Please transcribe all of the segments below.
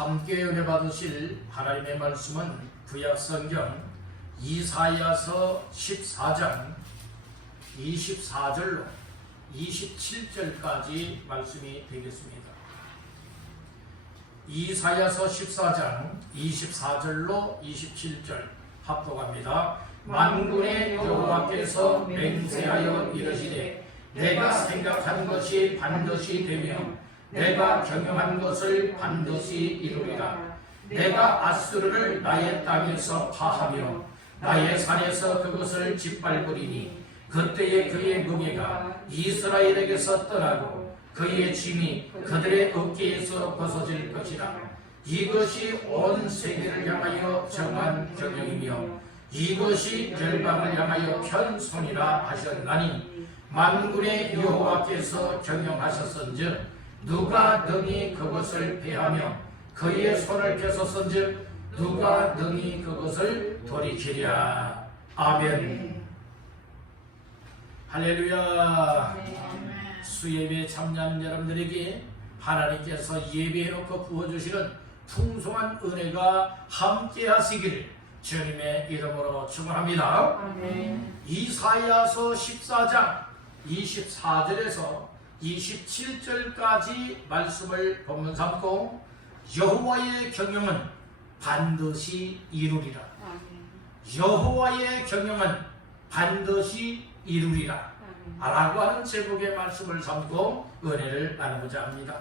함께 은혜 받으실 하나님의 말씀은 구약성경 이사야서 14장 24절로 27절까지 말씀이 되겠습니다. 이사야서 14장 24절로 27절 합독합니다. 만군의 여호와께서 맹세하여 이르시되 내가 생각한 것이 반드시 되며 내가 경영한 것을 반드시 이루리라. 내가 아수르를 나의 땅에서 파하며 나의 산에서 그것을 짓밟으리니 그때에 그의 무게가 이스라엘에게서 떠나고 그의 짐이 그들의 어깨에서 벗어질 것이라. 이것이 온 세계를 향하여 정한 경영이며 이것이 열방을 향하여 편손이라 하셨나니 만군의 여호와께서 경영하셨은즉 누가 능히 그것을 패하며 그의 손을 펴섰은즉 누가 능히 그것을 돌이키랴. 아멘. 할렐루야. 수예배에 참여하는 여러분들에게 하나님께서 예배해놓고 부어주시는 풍성한 은혜가 함께 하시기를 주님의 이름으로 축원합니다. 이사야서 14장 24절에서 27절까지 말씀을 본문 삼고 여호와의 경영은 반드시 이루리라. 여호와의 경영은 반드시 이루리라 라고 하는 제목의 말씀을 삼고 은혜를 나누고자 합니다.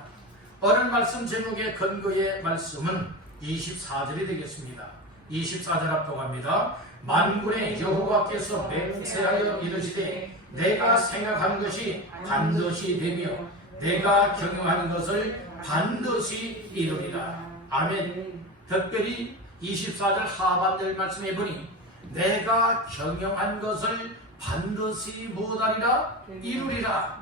오늘 말씀 제목의 근거의 말씀은 24절이 되겠습니다. 24절 합독합니다. 만군의 여호와께서 맹세하여 이르시되 내가 생각한 것이 반드시 되며 내가 경영한 것을 반드시 이루리라. 아멘. 특별히 24절 하반절 말씀해 보니 내가 경영한 것을 반드시 무엇하리라? 이루리라.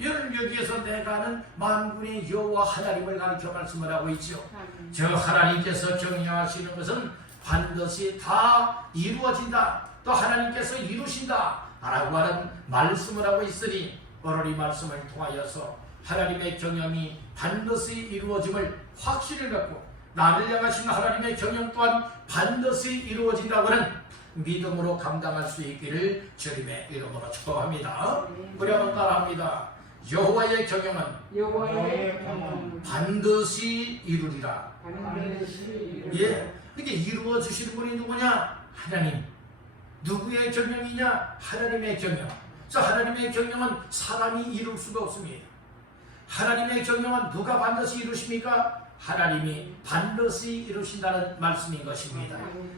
여러분 여기에서 내가는 만군의 여호와 하나님을 가리켜 말씀을 하고 있죠. 저 하나님께서 경영하시는 것은 반드시 다 이루어진다. 또 하나님께서 이루신다 라고 하는 말씀을 하고 있으니 오늘 이 말씀을 통하여서 하나님의 경영이 반드시 이루어짐을 확신을 갖고 나를 향하신 하나님의 경영 또한 반드시 이루어진다고 하는 믿음으로 감당할 수 있기를 주님의 이름으로 축복합니다. 우리 한번 따라합니다. 여호와의 경영은 반드시 이루리라. 예, 이게 이루어 주시는 분이 누구냐? 하나님. 누구의 경영이냐? 하나님의 경영. 그래서 하나님의 경영은 사람이 이룰 수가 없습니다. 하나님의 경영은 누가 반드시 이루십니까? 하나님이 반드시 이루신다는 말씀인 것입니다.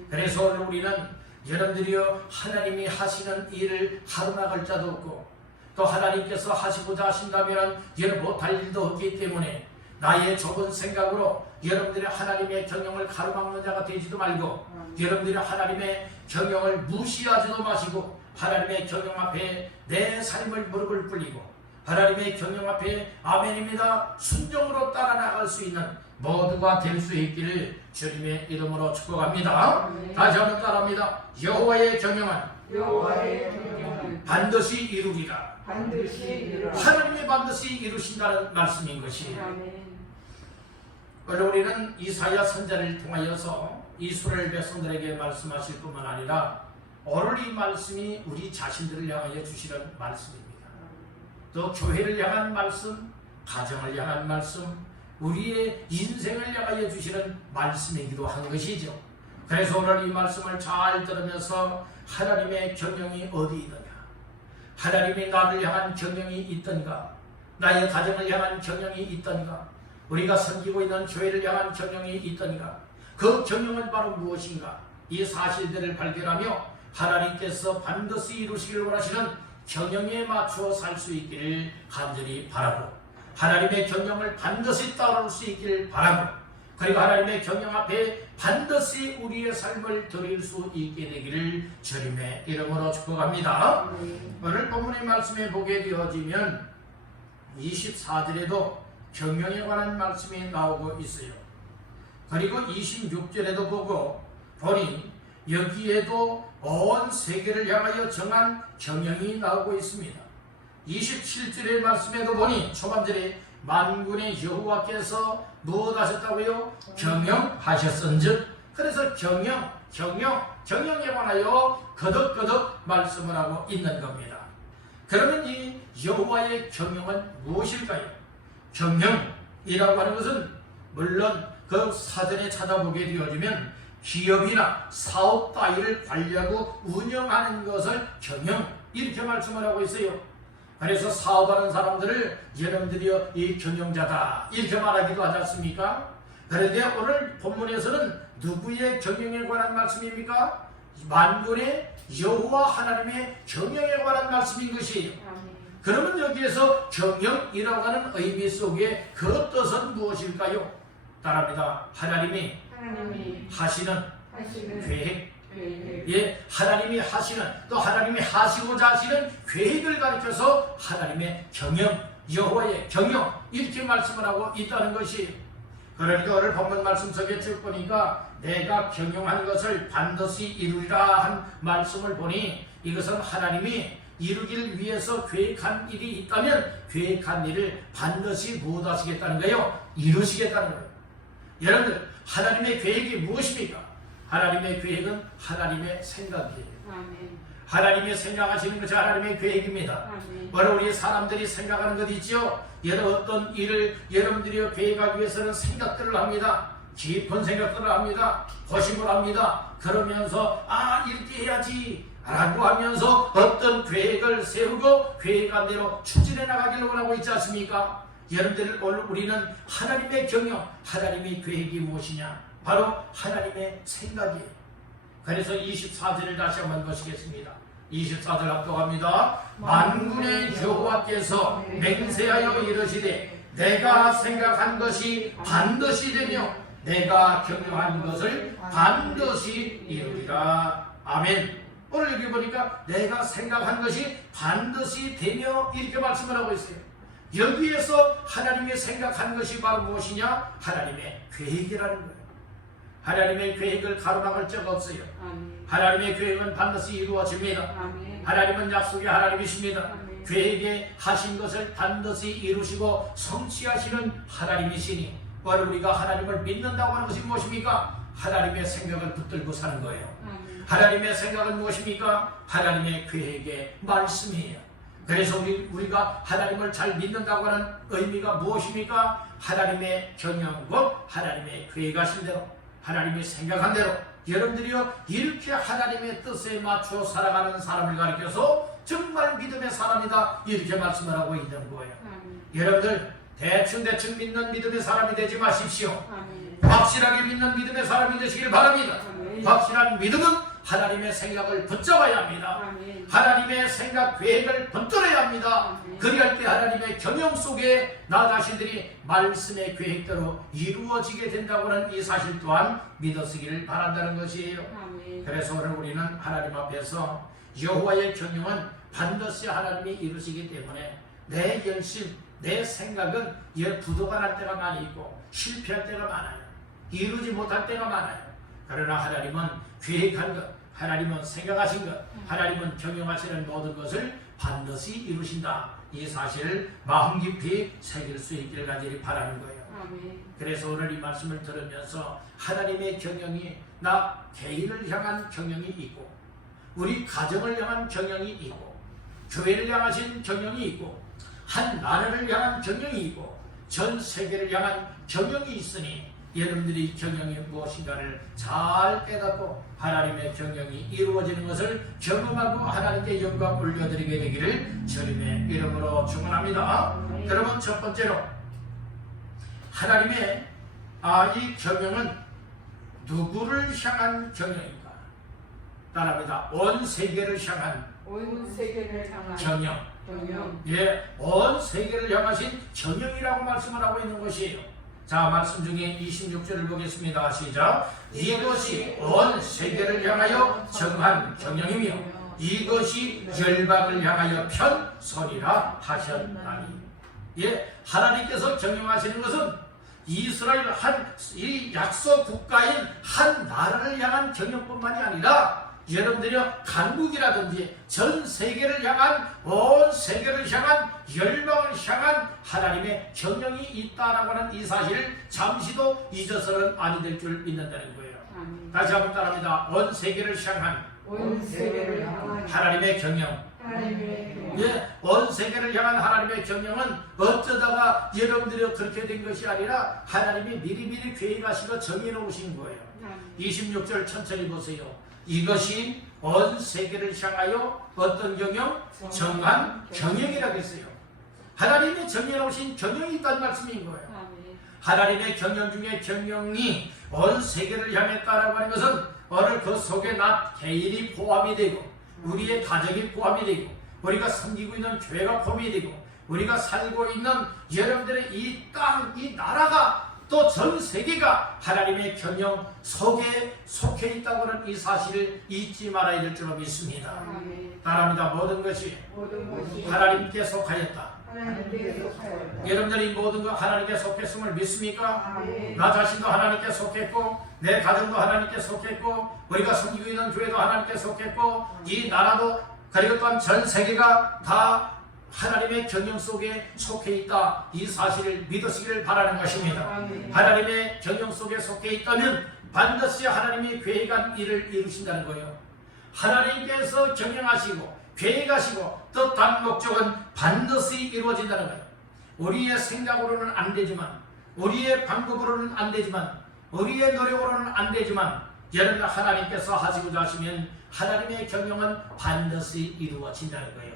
그래서 오늘 우리는 여러분들이요 하나님이 하시는 일을 하루나갈 자도 없고 또 하나님께서 하시고자 하신다면 여러분 못할 일도 없기 때문에 나의 좁은 생각으로 여러분들이 하나님의 경영을 가로막는 자가 되지도 말고 여러분들이 하나님의 경영을 무시하지도 마시고 하나님의 경영 앞에 내 삶을 무릎을 꿇리고 하나님의 경영 앞에 아멘입니다 순종으로 따라 나갈 수 있는 모두가 될 수 있기를 주님의 이름으로 축복합니다. 다시 한번 따라합니다. 여호와의 경영은 반드시 이루리라. 하나님이 반드시 이루신다는 말씀인 것이에요. 오늘 우리는 이사야 선자를 통하여서 이스라엘 백성들에게 말씀하실 뿐만 아니라 오늘 이 말씀이 우리 자신들을 향하여 주시는 말씀입니다. 또 교회를 향한 말씀, 가정을 향한 말씀, 우리의 인생을 향하여 주시는 말씀이기도 한 것이죠. 그래서 오늘 이 말씀을 잘 들으면서 하나님의 경영이 어디 있느냐, 하나님이 나를 향한 경영이 있던가, 나의 가정을 향한 경영이 있던가, 우리가 섬기고 있는 교회를 향한 경영이 있던가, 그 경영은 바로 무엇인가, 이 사실들을 발견하며 하나님께서 반드시 이루시기를 원하시는 경영에 맞추어 살 수 있기를 간절히 바라고 하나님의 경영을 반드시 따라올 수 있기를 바라고 그리고 하나님의 경영 앞에 반드시 우리의 삶을 드릴 수 있게 되기를 주님의 이름으로 축복합니다. 오늘 본문의 말씀에 보게 되어지면 24절에도 경영에 관한 말씀이 나오고 있어요. 그리고 26절에도 보고 보니 여기에도 온 세계를 향하여 정한 경영이 나오고 있습니다. 27절의 말씀에도 보니 초반절에 만군의 여호와께서 무엇 하셨다고요? 경영하셨은즉. 그래서 경영에 관하여 거듭거듭 말씀을 하고 있는 겁니다. 그러면 이 여호와의 경영은 무엇일까요? 경영이라고 하는 것은 물론 그 사전에 찾아보게 되어지면 기업이나 사업 따위를 관리하고 운영하는 것을 경영, 이렇게 말씀을 하고 있어요. 그래서 사업하는 사람들을 여러분들이 이 경영자다 이렇게 말하기도 하지 않습니까? 그런데 오늘 본문에서는 누구의 경영에 관한 말씀입니까? 만군의 여호와 하나님의 경영에 관한 말씀인 것이에요. 그러면 여기에서 경영이라고 하는 의미 속에 그 뜻은 무엇일까요? 따라합니다. 하나님이 하시는 계획, 예, 하나님이 하시는, 또 하나님이 하시고자 하시는 계획을 가리켜서 하나님의 경영, 여호와의 경영, 이렇게 말씀을 하고 있다는 것이. 그러니까 오늘 본문 말씀 속에 쭉 보니까 내가 경영한 것을 반드시 이루리라 한 말씀을 보니 이것은 하나님이 이루기를 위해서 계획한 일이 있다면 계획한 일을 반드시 무엇하시겠다는 거예요? 이루시겠다는 거예요. 여러분들, 하나님의 계획이 무엇입니까? 하나님의 계획은 하나님의 생각이에요. 아멘. 하나님의 생각하시는 것이 하나님의 계획입니다. 바로 우리 사람들이 생각하는 것 있죠. 어떤 일을 여러분들이 계획하기 위해서는 생각들을 합니다. 깊은 생각들을 합니다. 고심을 합니다. 그러면서 이렇게 해야지 라고 하면서 어떤 계획을 세우고 계획한 대로 추진해 나가기를 원하고 있지 않습니까? 여러분들, 오늘 우리는 하나님의 경영, 하나님의 계획이 무엇이냐? 바로 하나님의 생각이에요. 그래서 24절을 다시 한번 보시겠습니다. 24절 합독합니다. 만군의 여호와께서 맹세하여 이르시되 내가 생각한 것이 반드시 되며 내가 경영한 것을 반드시 이루리라. 아멘. 오늘 여기 보니까 내가 생각한 것이 반드시 되며 이렇게 말씀을 하고 있어요. 여기에서 하나님이 생각한 것이 바로 무엇이냐? 하나님의 계획이라는 거예요. 하나님의 계획을 가로막을 적 없어요. 아멘. 하나님의 계획은 반드시 이루어집니다. 아멘. 하나님은 약속의 하나님이십니다. 아멘. 계획에 하신 것을 반드시 이루시고 성취하시는 하나님이시니 바로 우리가 하나님을 믿는다고 하는 것이 무엇입니까? 하나님의 생각을 붙들고 사는 거예요. 아멘. 하나님의 생각은 무엇입니까? 하나님의 계획의 말씀이에요. 그래서 우리가 하나님을 잘 믿는다고 하는 의미가 무엇입니까? 하나님의 경영과 하나님의 계획하신 대로, 하나님이 생각한 대로 여러분들이요 이렇게 하나님의 뜻에 맞춰 살아가는 사람을 가리켜서 정말 믿음의 사람이다 이렇게 말씀을 하고 있는 거예요. 여러분들 대충 믿는 믿음의 사람이 되지 마십시오. 확실하게 믿는 믿음의 사람이 되시길 바랍니다. 확실한 믿음은 하나님의 생각을 붙잡아야 합니다. 아멘. 하나님의 생각 계획을 붙들어야 합니다. 그리할 때 하나님의 경영 속에 나 자신들이 말씀의 계획대로 이루어지게 된다고 하는 이 사실 또한 믿어쓰기를 바란다는 것이에요. 아멘. 그래서 오늘 우리는 하나님 앞에서 여호와의 경영은 반드시 하나님이 이루시기 때문에 내 열심, 내 생각은 부도가 날 때가 많이 있고 실패할 때가 많아요. 이루지 못할 때가 많아요. 그러나 하나님은 계획한 것, 하나님은 생각하신 것, 하나님은 경영하시는 모든 것을 반드시 이루신다. 이 사실을 마음 깊이 새길 수 있기를 간절히 바라는 거예요. 아멘. 그래서 오늘 이 말씀을 들으면서 하나님의 경영이 나 개인을 향한 경영이 있고 우리 가정을 향한 경영이 있고 교회를 향하신 경영이 있고 한 나라를 향한 경영이 있고 전 세계를 향한 경영이 있으니 여러분들이 경영이 무엇인가를 잘 깨닫고 하나님의 경영이 이루어지는 것을 경험하고 하나님께 영광 올려드리게 되기를 주님의 이름으로 축원합니다. 그러면 첫 번째로 하나님의 이 경영은 누구를 향한 경영인가? 따라합니다. 온 세계를 향한 경영. 예, 온 세계를 향하신 경영이라고 말씀을 하고 있는 것이에요. 자, 말씀 중에 26절을 보겠습니다. 시작. 이것이 온 세계를 향하여 정한 경영이며 이것이 열방을 향하여 편선이라 하셨나니. 예, 하나님께서 경영하시는 것은 이스라엘 이 약속 국가인 한 나라를 향한 경영뿐만이 아니라 여러분들이 한국이라든지 전 세계를 향한, 온 세계를 향한, 열방을 향한 하나님의 경영이 있다라고 하는 이 사실을 잠시도 잊어서는 아니 될 줄 믿는다는 거예요. 다시 한번 따라합니다. 온 세계를 향한, 하나님의 경영. 예, 온 세계를 향한 하나님의 경영은 어쩌다가 여러분들이 그렇게 된 것이 아니라 하나님이 미리미리 계획하시고 정해놓으신 거예요. 26절 천천히 보세요. 이것이 온 세계를 향하여 어떤 경영? 정한 경영이라고 했어요. 하나님이 정해놓으신 경영이 있다는 말씀인 거예요. 하나님의 경영 중에 경영이 온 세계를 향했다라고 하는 것은 오늘 그 속에 나 개인이 포함이 되고, 우리의 가족이 포함이 되고, 우리가 섬기고 있는 교회가 포함이 되고, 우리가 살고 있는 여러분들의 이 땅, 이 나라가, 또 전 세계가 하나님의 경영 속에 속해 있다고 하는 이 사실을 잊지 말아야 될 줄로 믿습니다. 따라합니다. 모든 것이 하나님께 속하였다. 여러분들이 모든 것 하나님께 속했음을 믿습니까? 나 자신도 하나님께 속했고, 내 가정도 하나님께 속했고, 우리가 섬기고 있는 교회도 하나님께 속했고, 이 나라도, 그리고 또한 전 세계가 다 하나님의 경영 속에 속해 있다. 이 사실을 믿으시기를 바라는 것입니다. 하나님의 경영 속에 속해 있다면 반드시 하나님이 계획한 일을 이루신다는 거예요. 하나님께서 경영하시고 계획하시고 뜻한 목적은 반드시 이루어진다는 거예요. 우리의 생각으로는 안 되지만, 우리의 방법으로는 안 되지만, 우리의 노력으로는 안 되지만, 여러분 하나님께서 하시고자 하시면 하나님의 경영은 반드시 이루어진다는 거예요.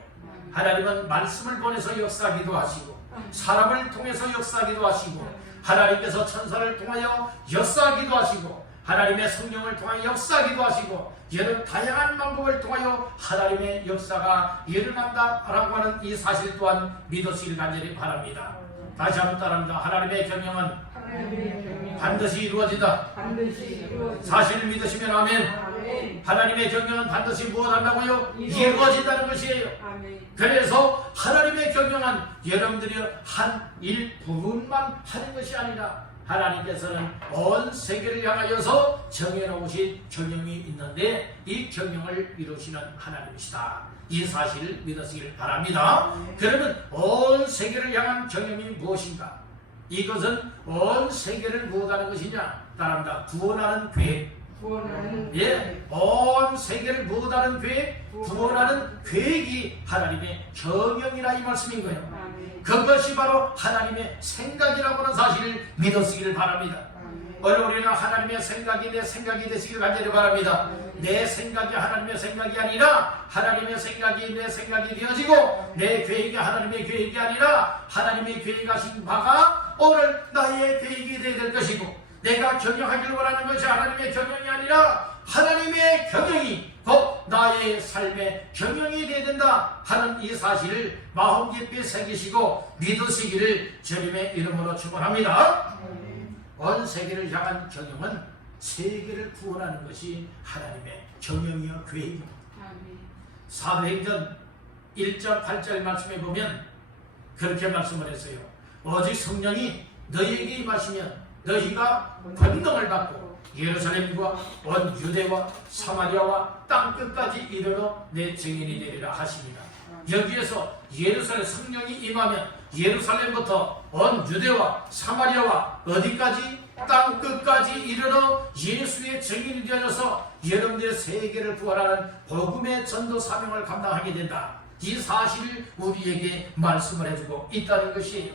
하나님은 말씀을 보내서 역사하기도 하시고, 사람을 통해서 역사하기도 하시고, 하나님께서 천사를 통하여 역사하기도 하시고, 하나님의 성령을 통하여 역사하기도 하시고, 여러 다양한 방법을 통하여 하나님의 역사가 일어난다라고 하는 이 사실 또한 믿으시길 간절히 바랍니다. 다시 한번 따라합니다. 하나님의 경영은 반드시 이루어진다. 사실을 믿으시면 아멘. 하나님의 경영은 반드시 무엇한다고요? 이루어진다는 것이에요. 그래서 하나님의 경영은 여러분들이 한 일부분만 하는 것이 아니라 하나님께서는 온 세계를 향하여서 정해놓으신 경영이 있는데 이 경영을 이루시는 하나님이시다. 이 사실을 믿으시길 바랍니다. 그러면 온 세계를 향한 경영이 무엇인가? 이것은 온 세계를 무엇하는 것이냐? 따라합니다. 구원하는 계획. 예, 온 세계를 무엇하는 계획? 구원하는 계획이 하나님의 경영이라 이 말씀인 거예요. 그것이 바로 하나님의 생각이라고 하는 사실을 믿으시기를 바랍니다. 오늘 우리는 하나님의 생각이 내 생각이 되시길 간절히 바랍니다. 내 생각이 하나님의 생각이 아니라 하나님의 생각이 내 생각이 되어지고, 내 계획이 하나님의 계획이 아니라 하나님의 계획하신 바가 오늘 나의 계획이 되어야 될 것이고, 내가 경영하기를 원하는 것이 하나님의 경영이 아니라 하나님의 경영이 곧 나의 삶의 경영이 되어야 된다 하는 이 사실을 마음 깊이 새기시고 믿으시기를 주님의 이름으로 축원합니다. 온 세계를 향한 경영은 세계를 구원하는 것이 하나님의 경영이요 계획입니다. 사도행전 1장 8절 말씀에 보면 그렇게 말씀을 했어요. 오직 성령이 너희에게 임하시면 너희가 권능을 받고 예루살렘과 온 유대와 사마리아와 땅끝까지 이르러 내 증인이 되리라 하십니다. 여기에서 예루살렘 성령이 임하면 예루살렘부터 온 유대와 사마리아와 어디까지? 땅끝까지 이르러 예수의 증인이 되어서 여러분들의 세계를 구원하는 복음의 전도 사명을 감당하게 된다. 이 사실을 우리에게 말씀을 해주고 있다는 것이에요.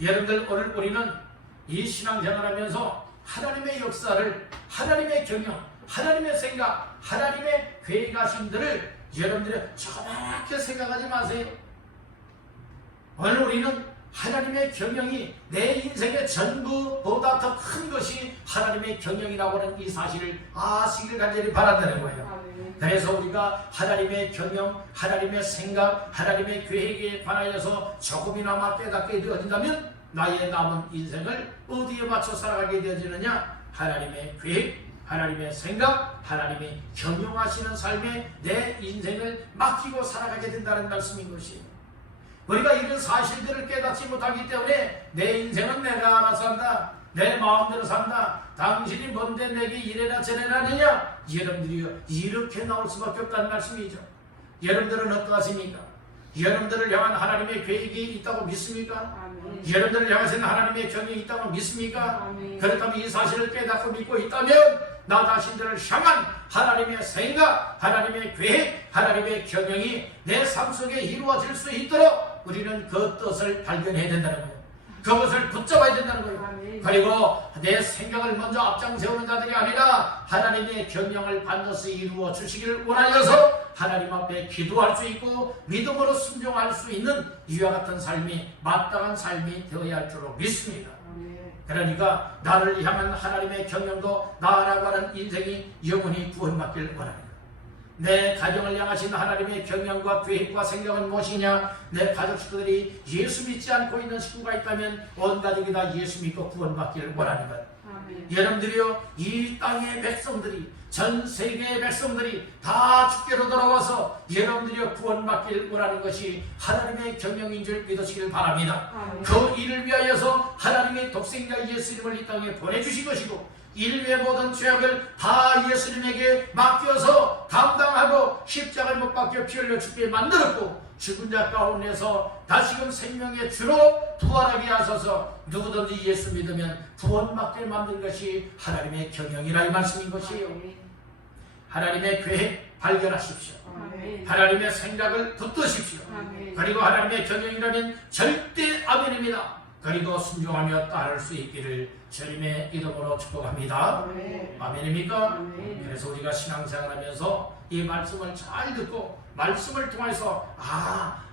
여러분들 오늘 우리는 이 신앙생활하면서 하나님의 역사를, 하나님의 경영, 하나님의 생각, 하나님의 계획하심들을 여러분들이 정확하게 생각하지 마세요. 오늘 우리는 하나님의 경영이 내 인생의 전부보다 더 큰 것이 하나님의 경영이라고 하는 이 사실을 아시길 간절히 바란다는 거예요. 그래서 우리가 하나님의 경영, 하나님의 생각, 하나님의 계획에 관하여서 조금이나마 깨닫게 되어진다면 나의 남은 인생을 어디에 맞춰 살아가게 되어지느냐? 하나님의 계획, 하나님의 생각, 하나님의 경영하시는 삶에 내 인생을 맡기고 살아가게 된다는 말씀인 것이에요. 우리가 이런 사실들을 깨닫지 못하기 때문에 내 인생은 내가 알아서 한다, 내 마음대로 산다, 당신이 뭔데 내게 이래라 저래라 하느냐? 여러분들이 이렇게 나올 수밖에 없다는 말씀이죠. 여러분들은 어떠하십니까? 여러분들을 향한 하나님의 계획이 있다고 믿습니까? 아멘. 여러분들을 향하신 하나님의 경영이 있다고 믿습니까? 아멘. 그렇다면 이 사실을 깨닫고 믿고 있다면 나 자신들을 향한 하나님의 생각, 하나님의 계획, 하나님의 경영이 내 삶 속에 이루어질 수 있도록 우리는 그 뜻을 발견해야 된다는 거예요. 그것을 붙잡아야 된다는 거예요. 아멘. 그리고 내 생각을 먼저 앞장 세우는 자들이 아니라 하나님의 경영을 반드시 이루어 주시기를 원하여서 하나님 앞에 기도할 수 있고 믿음으로 순종할 수 있는 이와 같은 삶이 마땅한 삶이 되어야 할 줄로 믿습니다. 그러니까 나를 향한 하나님의 경영도 나라고 하는 인생이 영원히 구원받길 원합니다. 내 가정을 향하신 하나님의 경영과 계획과 생각은 무엇이냐? 내 가족 식구들이 예수 믿지 않고 있는 식구가 있다면 온 가족이 다 예수 믿고 구원받기를 원하는 것. 여러분들이요, 이 땅의 백성들이, 전 세계의 백성들이 다 주께로 돌아와서 여러분들이 구원받기를 원하는 것이 하나님의 경영인 줄 믿으시길 바랍니다. 그 일을 위하여서 하나님의 독생자 예수님을 이 땅에 보내주신 것이고 인류의 모든 죄악을 다 예수님에게 맡겨서 감당하고 십자가에 못 박혀 피 흘려 죽게 만들었고 죽은 자 가운데서 다시금 생명의 주로 부활하게 하셔서 누구든지 예수 믿으면 구원받게 만든 것이 하나님의 경영이라 이 말씀인 것이에요. 하나님의 계획 발견하십시오. 하나님의 생각을 붙드십시오. 그리고 하나님의 경영이라면 절대 아멘입니다. 그리고 순종하며 따를 수 있기를 주님의 이름으로 축복합니다. 아멘입니까? 그래서 우리가 신앙생활하면서 이 말씀을 잘 듣고 말씀을 통해서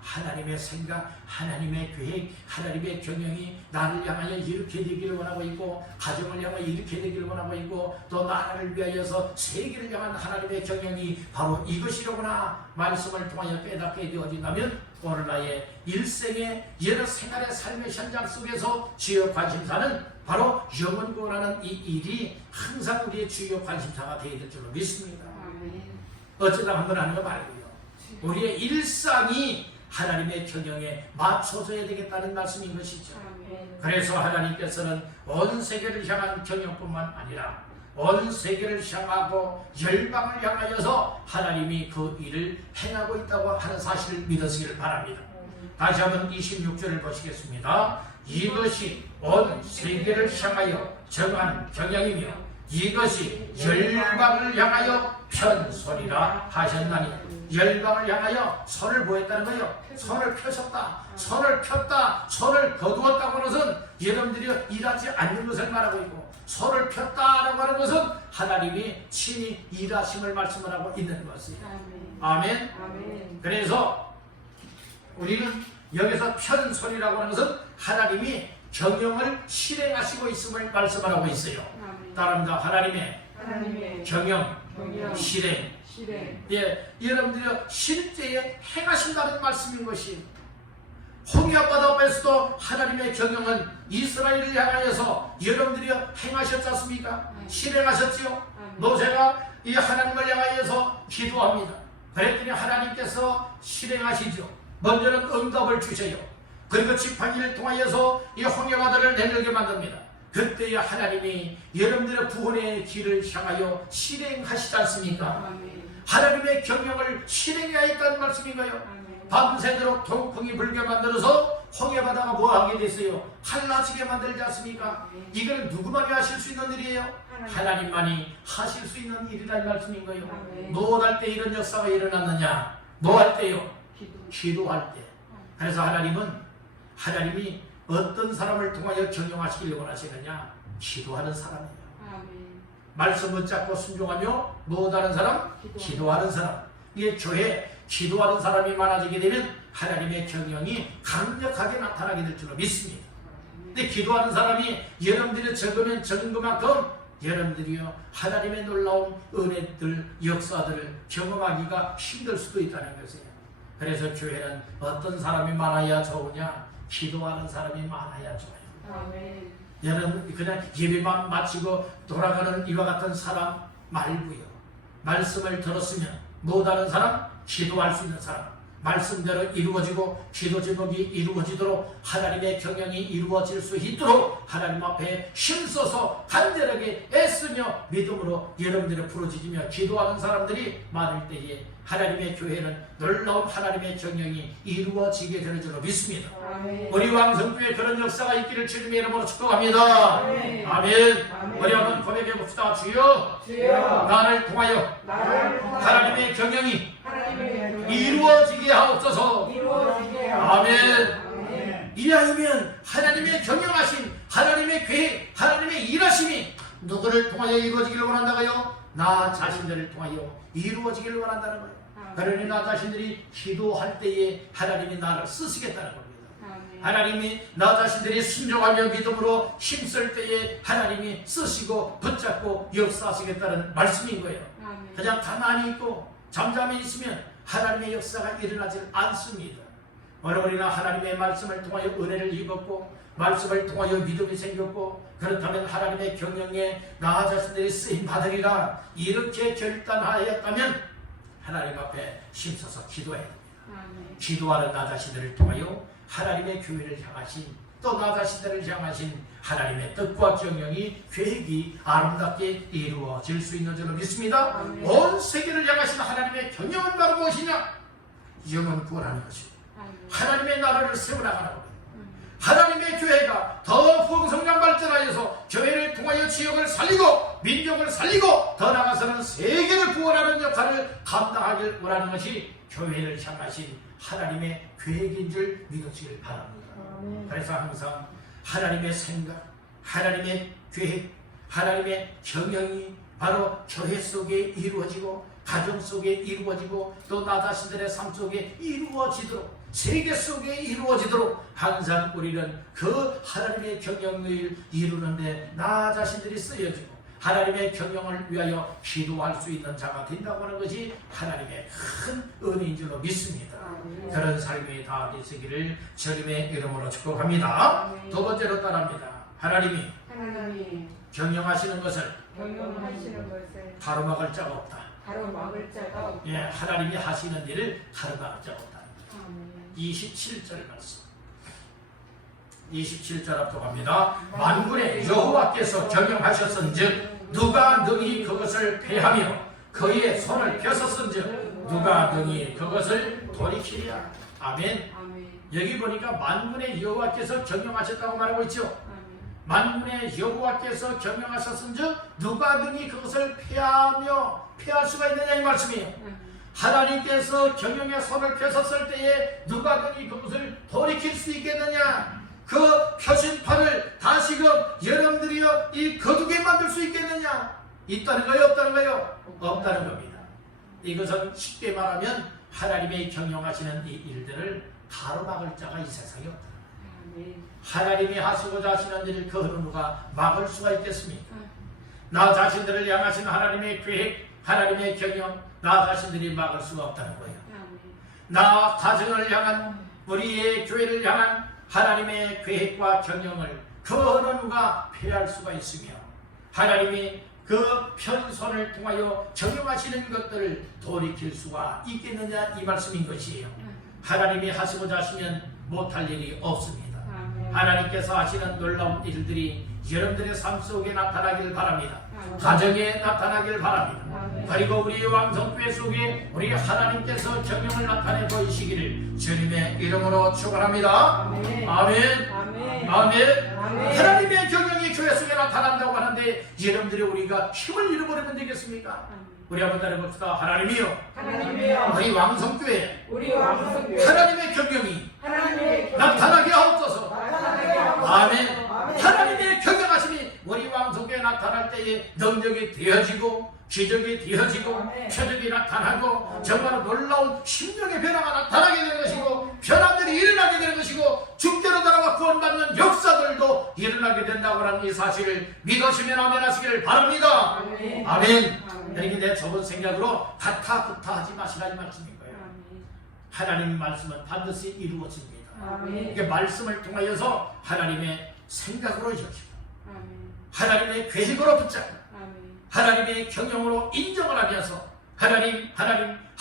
하나님의 생각, 하나님의 계획, 하나님의 경영이 나를 향하여 이렇게 되기를 원하고 있고 가정을 향하여 이렇게 되기를 원하고 있고 또 나라를 위하여서 세계를 향한 하나님의 경영이 바로 이것이로구나 말씀을 통하여 깨닫게 되어진다면 오늘 나의 일생의 여러 생활의 삶의 현장 속에서 주요 관심사는 바로 영혼 구원하는 이 일이 항상 우리의 주요 관심사가 되어야 될 줄로 믿습니다. 어쩌다 한 번 하는 거 말고요. 우리의 일상이 하나님의 경영에 맞춰져야 되겠다는 말씀인 것이죠. 그래서 하나님께서는 온 세계를 향한 경영뿐만 아니라 온 세계를 향하고 열방을 향하여서 하나님이 그 일을 행하고 있다고 하는 사실을 믿으시기를 바랍니다. 다시 한번 26절을 보시겠습니다. 이것이 온 세계를 향하여 정한 경영이며 이것이 열방을 향하여 편소리라 하셨나니 열방을 향하여 손을 보였다는 거예요. 손을 펴셨다, 손을 폈다, 손을 거두었다고 하는 것은 여러분들이 일하지 않는 것을 말하고 있고 손을 폈다라고 하는 것은 하나님이 친히 일하심을 말씀을 하고 있는 것이에요. 아멘. 그래서 우리는 여기서 편소리라고 하는 것은 하나님이 경영을 실행하시고 있음을 말씀하고 있어요. 따릅니다. 하나님의 경영, 실행. 예, 여러분들이 실제에 행하신다는 말씀인 것이 홍해 바다 앞에서도 하나님의 경영은 이스라엘을 향하여서 여러분들이 행하셨지 않습니까? 실행하셨지요. 모세가 이 하나님을 향하여서 기도합니다. 그랬더니 하나님께서 실행하시죠. 먼저는 응답을 주셔요. 그리고 지팡이를 통하여서 이 홍해 바다를 내밀게 만듭니다. 그때야 하나님이 여러분들의 구원의 길을 향하여 실행하시지 않습니까? 하나님의 경영을 실행해야 했다는 말씀인가요? 밤새도록 동풍이 불게 만들어서 홍해바다가 뭐하게 됐어요? 갈라지게 만들지 않습니까? 이걸 누구만이 하실 수 있는 일이에요? 하나님만이 하실 수 있는 일이라는 말씀인 거예요. 무엇할 때 이런 역사가 일어났느냐? 뭐 할 때요? 기도할 때. 그래서 하나님이 어떤 사람을 통하여 경영하시기를 원하시느냐? 기도하는 사람이에요. 말씀 붙잡고 순종하며 무엇하는 사람? 기도하는 사람. 이게 교회 기도하는 사람이 많아지게 되면 하나님의 경영이 강력하게 나타나게 될 줄로 믿습니다. 근데 기도하는 사람이 여러분들이 적으면 적은 것만큼 여러분들이요 하나님의 놀라운 은혜들, 역사들을 경험하기가 힘들 수도 있다는 것이에요. 그래서 교회는 어떤 사람이 많아야 좋으냐? 기도하는 사람이 많아야 좋아요. 아멘. 여러분 그냥 예배만 마치고 돌아가는 이와 같은 사람 말고요. 말씀을 들었으면 못하는 사람, 기도할 수 있는 사람, 말씀대로 이루어지고 기도 제목이 이루어지도록 하나님의 경영이 이루어질 수 있도록 하나님 앞에 힘써서 간절하게 애쓰며 믿음으로 여러분들을 부르짖으며 기도하는 사람들이 많을 때에 하나님의 교회는 놀라운 하나님의 경영이 이루어지게 되는 줄로 믿습니다. 아멘. 우리 왕성교회 그런 역사가 있기를 주님의 이름으로 축복합니다. 아멘. 아멘. 우리 한번 고백해 봅시다. 주여, 나를 통하여 하나님의 경영이 이루어지게 하옵소서. 아멘. 이하이면 하나님의 경영하신 하나님의 계획, 하나님의 일하심이 누구를 통하여 이루어지기를 원한다고요? 나 자신들을 통하여 이루어지기를 원한다는 거예요. 그러니 나 자신들이 기도할 때에 하나님이 나를 쓰시겠다는 겁니다. 하나님이 나 자신들이 순종하며 믿음으로 힘쓸 때에 하나님이 쓰시고 붙잡고 역사하시겠다는 말씀인 거예요. 그냥 가만히 있고 잠잠히 있으면 하나님의 역사가 일어나지 않습니다. 우리나 하나님의 말씀을 통하여 은혜를 입었고 말씀을 통하여 믿음이 생겼고 그렇다면 하나님의 경영에 나 자신들이 쓰임 받으리라 이렇게 결단하였다면 하나님 앞에 힘써서 기도해야 됩니다. 기도하는 나 자신들을 통하여 하나님의 교회를 향하신 또 나 자신들을 향하신 하나님의 뜻과 경영이 계획이 아름답게 이루어질 수 있는 줄로 믿습니다. 아멘. 온 세계를 향하신 하나님의 경영은 바로 무엇이냐? 영혼 구원하는 것이고 하나님의 나라를 세워나가는 겁니다. 하나님의 교회가 더 풍성장 발전하여서 교회를 통하여 지역을 살리고 민족을 살리고 더 나아가서는 세계를 구원하는 역할을 감당하길 원하는 것이 교회를 향하신 하나님의 계획인 줄 믿으시길 바랍니다. 그래서 항상 하나님의 생각, 하나님의 계획, 하나님의 경영이 바로 교회 속에 이루어지고 가정 속에 이루어지고 또 나 자신들의 삶 속에 이루어지도록 세계 속에 이루어지도록 항상 우리는 그 하나님의 경영을 이루는데 나 자신들이 쓰여지고 하나님의 경영을 위하여 기도할 수 있는 자가 된다고 하는 것이 하나님의 큰 은혜인 줄로 믿습니다. 그런 삶이 다 되시기를 주님의 이름으로 축복합니다. 두 번째로 따라합니다. 하나님이 경영하시는 것을 가로막을 자가 없다. 예, 하나님이 하시는 일을 가로막을 자가 없다. 27절 말씀. 27절 앞으로 갑니다. 만군의 여호와께서 경영하셨은즉 누가 능히 그것을 패하며 그의 손을 펴섰은즉 누가 능히 그것을 돌이키랴. 아멘. 여기 보니까 만군의 여호와께서 경영하셨다고 말하고 있죠. 만군의 여호와께서 경영하셨은즉 누가 능히 그것을 패할 수가 있느냐 이 말씀이에요. 하나님께서 경영의 손을 펴섰을 때에 누가 능히 그것을 돌이킬 수 있겠느냐? 그 펴신 팔을 다시금 여러분들이요 이 거두게 만들 수 있겠느냐? 있다는 거예요? 없다는 거예요? 없다는 겁니다. 이것은 쉽게 말하면 하나님의 경영하시는 이 일들을 가로막을 자가 이 세상에 없다. 하나님이 하시고자 하시는 일을 그 어느 누가 막을 수가 있겠습니까? 나 자신들을 향하신 하나님의 계획, 하나님의 경영, 나 자신들이 막을 수가 없다는 거예요. 나 가정을 향한 우리의 교회를 향한 하나님의 계획과 경영을 그 어느 누가 폐할 수가 있으며 하나님이 그 편손을 통하여 경영하시는 것들을 돌이킬 수가 있겠느냐 이 말씀인 것이에요. 하나님이 하시고자 하시면 못할 일이 없습니다. 하나님께서 하시는 놀라운 일들이 여러분들의 삶 속에 나타나기를 바랍니다. 가정에 나타나기를 바랍니다. 그리고 우리 왕성교회 속에 우리 하나님께서 경영을 나타내 보이시기를 주님의 이름으로 축원합니다. 아멘. 아멘. 아멘. 하나님의 경영이 교회 속에 나타난다고 하는데 여러분들이 우리가 힘을 잃어버리면 되겠습니까? 우리 한번 따라해봅시다. 하나님이여 우리 왕성교회 하나님의 경영이 나타나게 하옵소서. 아멘. 하나님의 경영하심이 우리 왕성교회에 나타날 때에 능력이 되어지고 기적이 되어지고 표적이 나타나고 정말 놀라운 심령의 변화가 나타나게 되는 것이고 변화들이 일어나게 되는 것이고 죽대로 돌아와 구원받는 역사들도 일어나게 된다고 하는 이 사실을 믿으시면 아멘 하시기를 바랍니다. 아멘. 아멘. 이게 내 좁은 생각으로 가타부타 하지 마시라는 말씀인 거예요. 하나님 말씀은 반드시 이루어집니다. 이게 말씀을 통하여서 하나님의 생각으로 이루어지고 하나님의 계획으로 붙잡고 하나님의 경영으로 인정을 하면서 하나님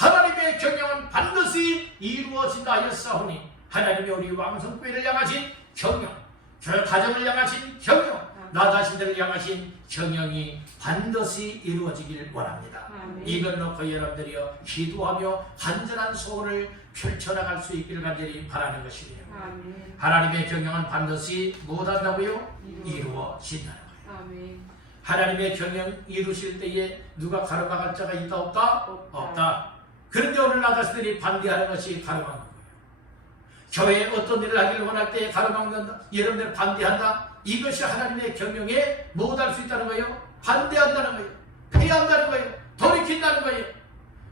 하나님의 경영은 반드시 이루어진다 하였사오니 하나님이 우리 왕성교회를 향하신 경영, 저 가정을 향하신 경영, 나 자신들을 향하신 경영이 반드시 이루어지길 원합니다. 이걸 놓고 여러분들이여 기도하며 간절한 소원을 펼쳐나갈 수 있기를 간절히 바라는 것이에요. 하나님의 경영은 반드시 못한다고요? 이루어진다는 거예요. 하나님의 경영 이루실 때에 누가 가로막을 자가 있다 없다? 없다. 그런데 오늘 나 자신들이 반대하는 것이 가로막는 거예요. 교회에 어떤 일을 하기를 원할 때 가로막는다. 여러분들 반대한다. 이것이 하나님의 경영에 못할 수 있다는 거예요. 반대한다는 거예요. 폐한다는 거예요. 돌이킨다는 거예요.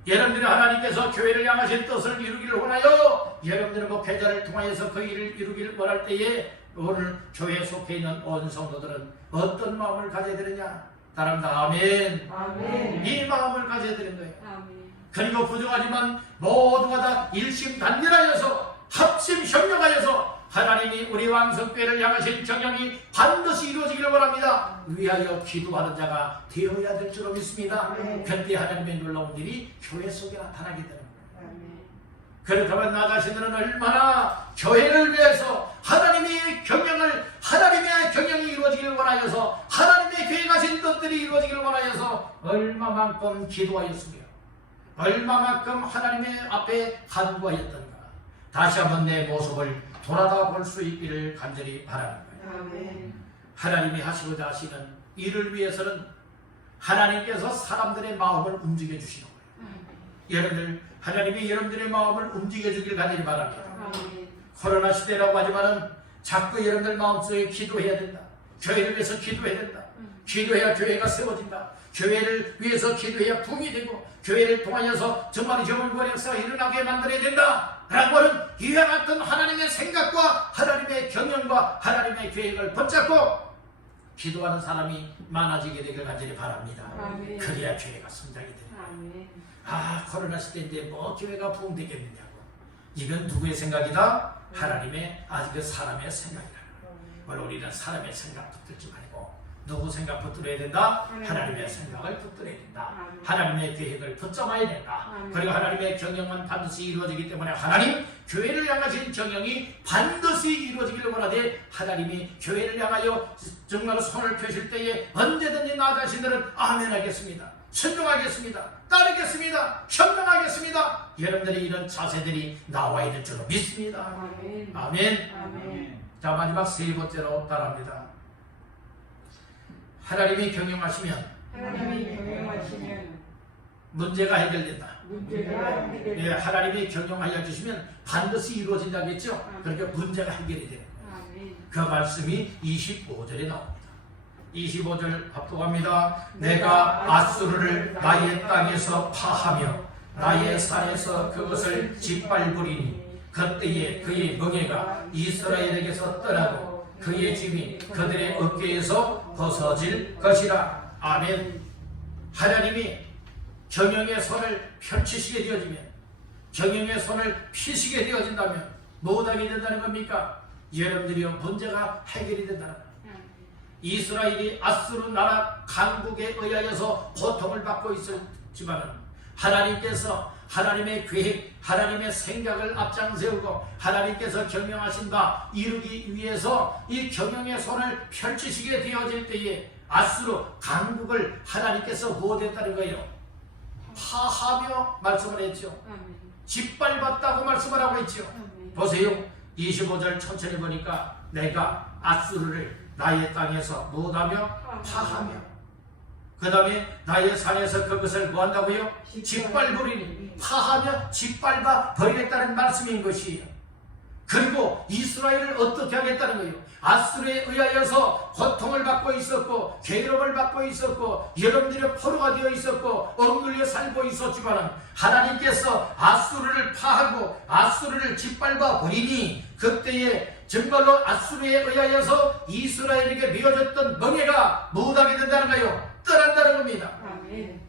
여러분들은 하나님께서 교회를 향하신 뜻을 이루기를 원하여 여러분들은 목회자를 통하여서 그 일을 이루기를 원할 때에 오늘 교회에 속해 있는 온 성도들은 어떤 마음을 가져야 되느냐? 따라합니다. 아멘. 아멘. 이 마음을 가져야 되는 거예요. 아멘. 그리고 부족하지만 모두가 다 일심단결하여서 합심협력하여서 하나님이 우리 왕성교회를 향하신 경영이 반드시 이루어지기를 원합니다. 위하여 기도하는 자가 되어야 될 줄로 믿습니다. 그때 하나님의 놀라운 일이 교회 속에 나타나게 되는 거예요. 그렇다면 나 자신들은 얼마나 교회를 위해서 하나님의 경영이 이루어지기를 원하여서 하나님의 계획하신 뜻들이 이루어지기를 원하여서 얼마만큼 기도하였으며 얼마만큼 하나님의 앞에 간구하였던가. 다시 한번 내 모습을 돌아다 볼 수 있기를 간절히 바라는 거예요. 아멘. 하나님이 하시고자 하시는 일을 위해서는 하나님께서 사람들의 마음을 움직여 주시는 거예요. 여러분들, 하나님이 여러분들의 마음을 움직여 주길 간절히 바랍니다. 아멘. 코로나 시대라고 하지만은 자꾸 여러분들 마음속에 기도해야 된다. 교회를 위해서 기도해야 된다. 기도해야 교회가 세워진다. 교회를 위해서 기도해야 붕이 되고 교회를 통하여서 정말 영원한 역사가 일어나게 만들어야 된다. 라고 하는 이와 같은 하나님의 생각과 하나님의 경영과 하나님의 계획을 붙잡고 기도하는 사람이 많아지게 되길 간절히 바랍니다. 아멘. 그래야 교회가 성장이 됩니다. 아, 코로나 시대인데 뭐 교회가 부흥되겠느냐고. 이건 누구의 생각이다? 하나님의 아직 사람의 생각이다. 물론 우리는 사람의 생각 붙들지 말고 누구 생각 붙들어야 된다? 하나님의 생각을 붙들어야 된다. 하나님의 계획을 붙잡아야 된다. 그리고 하나님의 경영은 반드시 이루어지기 때문에 하나님 교회를 향하신 경영이 반드시 이루어지기를 원하되 하나님이 교회를 향하여 정말 손을 펴실 때에 언제든지 나 자신들은 아멘 하겠습니다. 순종하겠습니다. 따르겠습니다. 현명하겠습니다. 여러분들이 이런 자세들이 나와야 될 줄로 믿습니다. 아멘. 아멘. 아멘. 자, 마지막 세 번째로 따라합니다. 하나님이 경영하시면 문제가 해결된다. 네, 하나님이 경영하여 주시면 반드시 이루어진다겠죠. 그러니까 문제가 해결이 되는 거예요. 그 말씀이 25절에 나옵니다. 25절 합독합니다. 내가 아수르를 나의 땅에서 파하며 나의 산에서 그것을 짓밟으리니 그때에 그의 멍에가 이스라엘에게서 떠나고 그의 짐이 그들의 어깨에서 벗어질 것이라. 아멘. 하나님이 경영의 손을 펼치시게 되어지면, 경영의 손을 피시게 되어진다면 못하게 된다는 겁니까? 여러분들이요, 문제가 해결이 된다는 겁니다. 이스라엘이 아수르 나라 강국에 의하여서 고통을 받고 있었지만 하나님께서 하나님의 계획, 하나님의 생각을 앞장세우고 하나님께서 경영하신 바 이루기 위해서 이 경영의 손을 펼치시게 되어질 때에 아수르 강국을 하나님께서 무엇했다는 거예요? 파하며 말씀을 했죠. 짓밟았다고 말씀을 하고 있죠. 보세요. 25절 천천히 보니까 내가 아수르를 나의 땅에서 무엇하며 파하며 그 다음에 나의 산에서 그것을 뭐한다고요? 짓밟으리니. 파하며 짓밟아 버리겠다는 말씀인 것이에요. 그리고 이스라엘을 어떻게 하겠다는 거예요? 아수르에 의하여서 고통을 받고 있었고 괴롭을 받고 있었고 여러분들의 포로가 되어 있었고 억눌려 살고 있었지만 하나님께서 아수르를 파하고 아수르를 짓밟아 버리니 그때에 정말로 아수르에 의하여서 이스라엘에게 미워졌던 멍에가 무엇하게 된다는 거예요? 떠난다는 겁니다.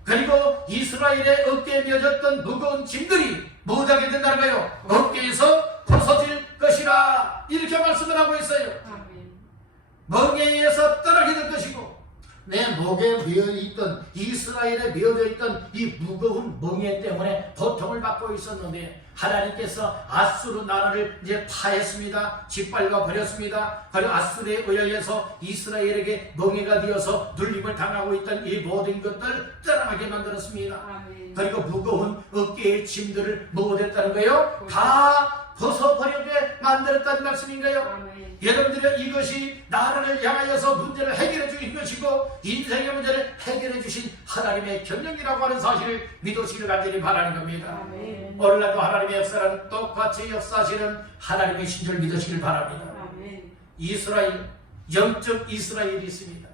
그리고 이스라엘의 어깨에 미워졌던 무거운 짐들이 무엇하게 된다는 거예요? 어깨에서 벗어질 것이라. 이렇게 말씀을 하고 있어요. 멍에에서 떠나게 될 것이고 내 목에 매어있던, 이스라엘에 매어져 있던 이 무거운 멍에 때문에 고통을 받고 있었는데 하나님께서 아수르 나라를 이제 파했습니다. 짓밟아 버렸습니다. 그리고 아수르에 의하여서 이스라엘에게 멍에가 되어서 눌림을 당하고 있던 이 모든 것들을 떠나게 만들었습니다. 아멘. 그리고 무거운 어깨의 짐들을 먹어댔다는 거예요. 다 벗어버리게 만들었다는 말씀인가요? 아멘. 여러분들은 이것이 나라를 향하여서 문제를 해결해 주신 것이고 인생의 문제를 해결해 주신 하나님의 경영이라고 하는 사실을 믿으시길 간절히 바라는 겁니다. 아멘. 오늘날도 하나님의 역사는 똑같이 역사하시는 하나님의 신줄 믿으시길 바랍니다. 아멘. 이스라엘, 영적 이스라엘이 있습니다.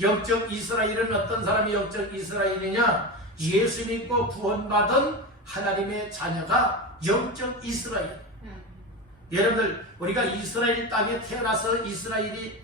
영적 이스라엘은 어떤 사람이 영적 이스라엘이냐? 예수 믿고 구원받은 하나님의 자녀가 영적 이스라엘. 여러분들, 우리가 이스라엘 땅에 태어나서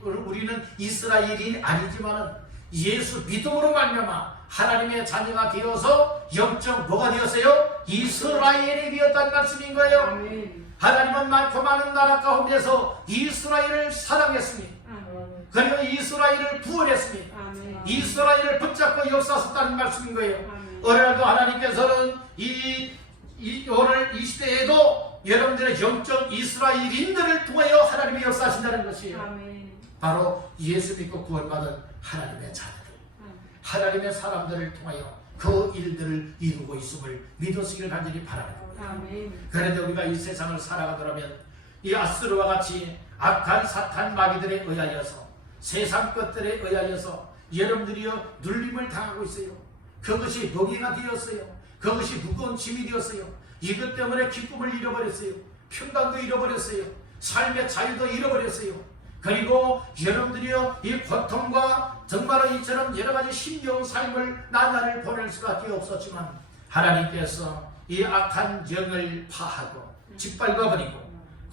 우리는 이스라엘이 아니지만 예수 믿음으로 말미암아 하나님의 자녀가 되어서 영적 뭐가 되었어요? 이스라엘이 되었다는 말씀인 거예요. 아멘. 하나님은 많고 많은 나라 가운데서 이스라엘을 사랑했습니다. 아멘. 그리고 이스라엘을 구원했습니다. 아멘. 이스라엘을 붙잡고 역사하셨다는 말씀인 거예요. 아멘. 오늘도 하나님께서는 오늘 이 시대에도 여러분들의 영적 이스라엘인들을 통하여 하나님이 역사하신다는 것이에요. 아멘. 바로 예수 믿고 구원받은 하나님의 자녀들, 하나님의 사람들을 통하여 그 일들을 이루고 있음을 믿으시길 간절히 바랍니다. 아멘. 그런데 우리가 이 세상을 살아가더라면 이 아수르와 같이 악한 사탄 마귀들에 의하여서 세상 것들에 의하여서 여러분들이요 눌림을 당하고 있어요. 그것이 멍에가 되었어요. 그것이 무거운 짐이 되었어요. 이것 때문에 기쁨을 잃어버렸어요. 평강도 잃어버렸어요. 삶의 자유도 잃어버렸어요. 그리고 여러분들이요 이 고통과 정말로 이처럼 여러가지 힘겨운 삶을 나날을 보낼 수밖에 없었지만 하나님께서 이 악한 영을 파하고 짓밟아버리고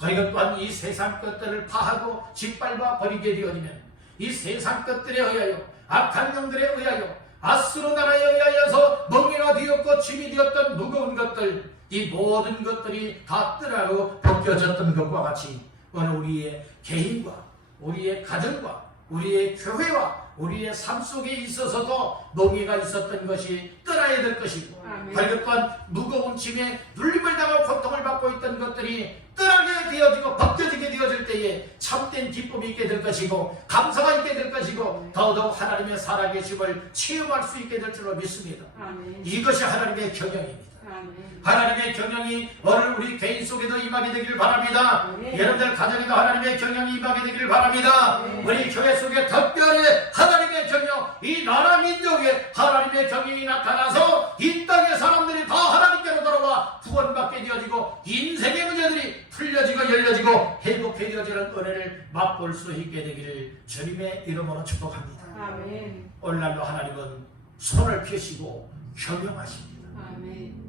그리고 또한 이 세상 것들을 파하고 짓밟아버리게 되어지면 이 세상 것들에 의하여 악한 영들에 의하여 아수르 나라에 의하여서 멍에가 되었고 짐이 되었던 무거운 것들, 이 모든 것들이 다 떠나고 벗겨졌던 것과 같이 오늘 우리의 개인과 우리의 가정과 우리의 교회와 우리의 삶 속에 있어서도 멍에가 있었던 것이 떠나야 될 것이고 그리고 또한 무거운 짐에 눌림을 당하고 고통을 받고 있던 것들이 떠나게 되어지고 벗겨지게 되어질 때에 참된 기쁨이 있게 될 것이고 감사가 있게 될 것이고 더더욱 하나님의 살아계심을 체험할 수 있게 될 줄로 믿습니다. 아멘. 이것이 하나님의 경영입니다. 아멘. 하나님의 경영이 오늘 우리 개인 속에도 임하게 되기를 바랍니다. 아멘. 여러분들 가정에도 하나님의 경영이 임하게 되기를 바랍니다. 아멘. 우리 교회 속에 특별히 하나님의 경영, 이 나라 민족에 하나님의 경영이 나타나서 이 땅의 사람들이 다 하나님께로 돌아와 구원받게 되어지고 인생의 문제들이 풀려지고 열려지고 회복해져지는 은혜를 맛볼 수 있게 되기를 주님의 이름으로 축복합니다. 아멘. 오늘날도 하나님은 손을 펴시고 경영하십니다. 아멘.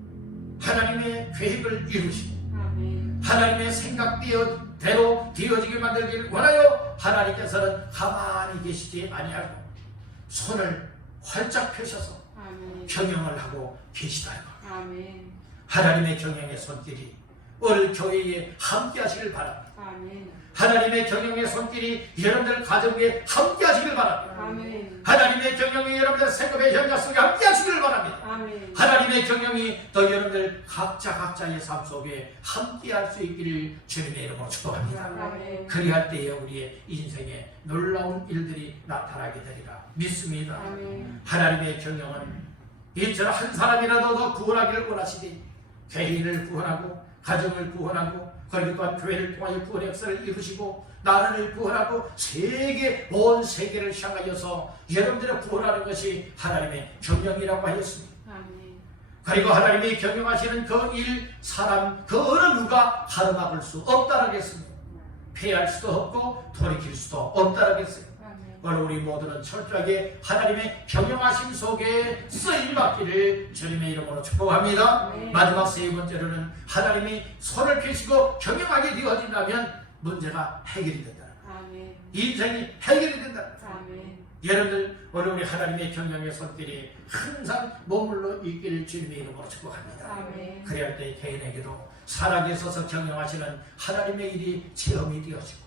하나님의 계획을 이루시고 아멘. 하나님의 생각대로 되어지게 만들기를 원하여 하나님께서는 가만히 계시지 아니하고 손을 활짝 펴셔서 아멘. 경영을 하고 계시다는 것. 아멘. 하나님의 경영의 손길이 오늘 교회에 함께 하시길 바랍니다. 아멘. 하나님의 경영의 손길이 여러분들 가정에 함께 하시길 바랍니다. 아멘. 하나님의 경영이 여러분들 생업의 현장 속에 함께 하시길 바랍니다. 아멘. 하나님의 경영이 또 여러분들 각자의 삶 속에 함께 할 수 있기를 주님의 이름으로 축복합니다. 아멘. 그리할 때에 우리의 인생에 놀라운 일들이 나타나게 되리라 믿습니다. 아멘. 하나님의 경영은 이처럼 한 사람이라도 더 구원하기를 원하시니 개인을 구원하고 가정을 구원하고 그리고 또한 교회를 통하여 구원의 역사를 이루시고 나라를 구원하고 온 세계를 향하여서 여러분들을 구원하는 것이 하나님의 경영이라고 하였습니다. 아멘. 그리고 하나님이 경영하시는 그 일, 사람, 그 어느 누가 가름막을 수 없다라고 했습니다. 피할 수도 없고 돌이킬 수도 없다라고 했어요. 오늘 우리 모두는 철저하게 하나님의 경영하심 속에 쓰임받기를 주님의 이름으로 축복합니다. 네. 마지막 세 번째로는 하나님이 손을 펴시고 경영하게 되어진다면 문제가 해결이 된다. 아멘. 인생이 해결이 된다. 아멘. 여러분들 오늘 우리 하나님의 경영의 손길이 항상 머물러 있기를 주님의 이름으로 축복합니다. 아멘. 그래야 때 개인에게도 살아계셔서 경영하시는 하나님의 일이 체험이 되어지고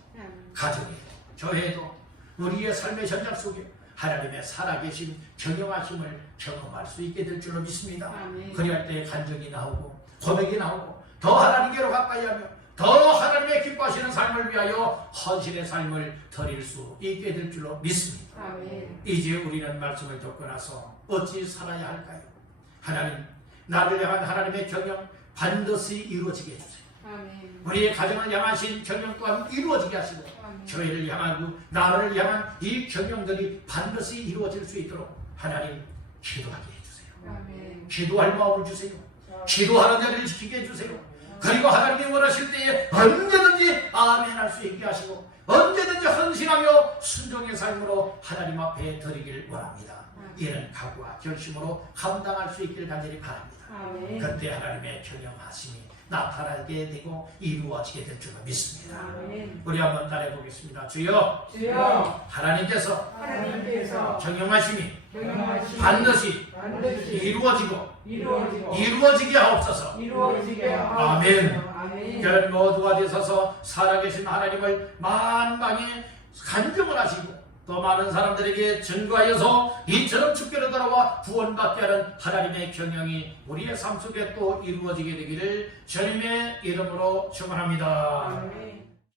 가정에도 교회에도 우리의 삶의 현장 속에 하나님의 살아계신 경영하심을 경험할 수 있게 될 줄로 믿습니다. 아멘. 그리할 때 간증이 나오고 고백이 나오고 더 하나님께로 가까이 하며 더 하나님의 기뻐하시는 삶을 위하여 헌신의 삶을 드릴 수 있게 될 줄로 믿습니다. 아멘. 이제 우리는 말씀을 듣고 나서 어찌 살아야 할까요? 하나님, 나를 향한 하나님의 경영 반드시 이루어지게 해주세요. 아멘. 우리의 가정을 향하신 경영 또한 이루어지게 하시고 아멘. 교회를 향하고 나라를 향한 이 경영들이 반드시 이루어질 수 있도록 하나님 기도하게 해주세요. 아멘. 기도할 마음을 주세요. 기도하는 자리를 지키게 해주세요. 그리고 하나님이 원하실 때에 언제든지 아멘 할 수 있게 하시고 언제든지 헌신하며 순종의 삶으로 하나님 앞에 드리길 원합니다. 이런 각오와 결심으로 감당할 수 있기를 간절히 바랍니다. 아멘. 그때 하나님의 경영하심이 나타나게 되고 이루어지게 될 줄로 믿습니다. 아멘. 우리 한번 따라해 보겠습니다. 주여, 주여, 하나님께서 하나님께서 경영하심이 경영하심이 반드시 반드시 이루어지고 이루어지고 이루어지게 하옵소서. 이루어지게 아멘. 아멘. 그런 모두가 되셔서 살아계신 하나님을 만방에 간증을 하시고 또 많은 사람들에게 증거하여서 이처럼 축교로 돌아와 구원받게 하는 하나님의 경영이 우리의 삶 속에 또 이루어지게 되기를 주님의 이름으로 축원합니다. 아멘.